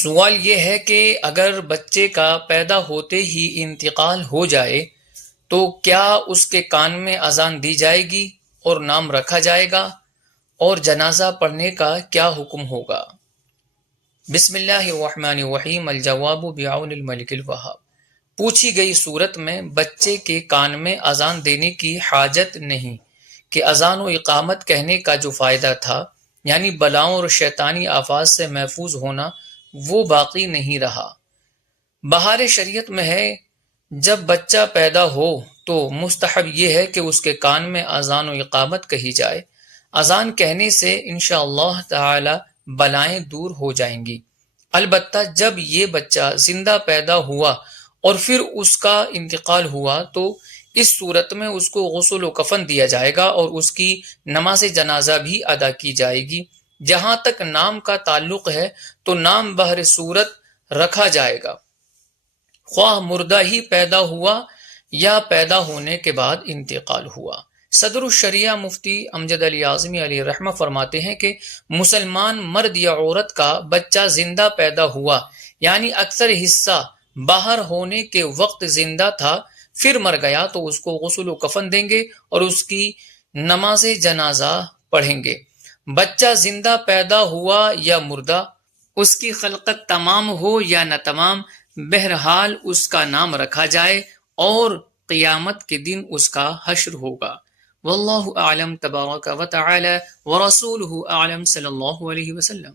سوال یہ ہے کہ اگر بچے کا پیدا ہوتے ہی انتقال ہو جائے تو کیا اس کے کان میں اذان دی جائے گی اور نام رکھا جائے گا، اور جنازہ پڑھنے کا کیا حکم ہوگا؟ بسم اللہ الرحمن الرحیم۔ الجواب بعون الملک الوہاب۔ پوچھی گئی صورت میں بچے کے کان میں اذان دینے کی حاجت نہیں کہ اذان و اقامت کہنے کا جو فائدہ تھا، یعنی بلاؤں اور شیطانی آفات سے محفوظ ہونا، وہ باقی نہیں رہا۔ بہار شریعت میں ہے جب بچہ پیدا ہو تو مستحب یہ ہے کہ اس کے کان میں اذان و اقامت کہی جائے۔ اذان کہنے سے انشاءاللہ تعالی بلائیں دور ہو جائیں گی۔ البتہ جب یہ بچہ زندہ پیدا ہوا اور پھر اس کا انتقال ہوا تو اس صورت میں اس کو غسل و کفن دیا جائے گا اور اس کی نماز جنازہ بھی ادا کی جائے گی۔ جہاں تک نام کا تعلق ہے تو نام بہر صورت رکھا جائے گا، خواہ مردہ ہی پیدا ہوا یا پیدا ہونے کے بعد انتقال ہوا۔ صدر الشریعہ مفتی امجد علی اعظمی علیہ رحمہ فرماتے ہیں کہ مسلمان مرد یا عورت کا بچہ زندہ پیدا ہوا، یعنی اکثر حصہ باہر ہونے کے وقت زندہ تھا پھر مر گیا، تو اس کو غسل و کفن دیں گے اور اس کی نماز جنازہ پڑھیں گے۔ بچہ زندہ پیدا ہوا یا مردہ، اس کی خلقت تمام ہو یا نہ تمام، بہرحال اس کا نام رکھا جائے اور قیامت کے دن اس کا حشر ہوگا۔ واللہ اعلم تبارک و تعالی ورسولہ اعلم صلی اللہ علیہ وسلم۔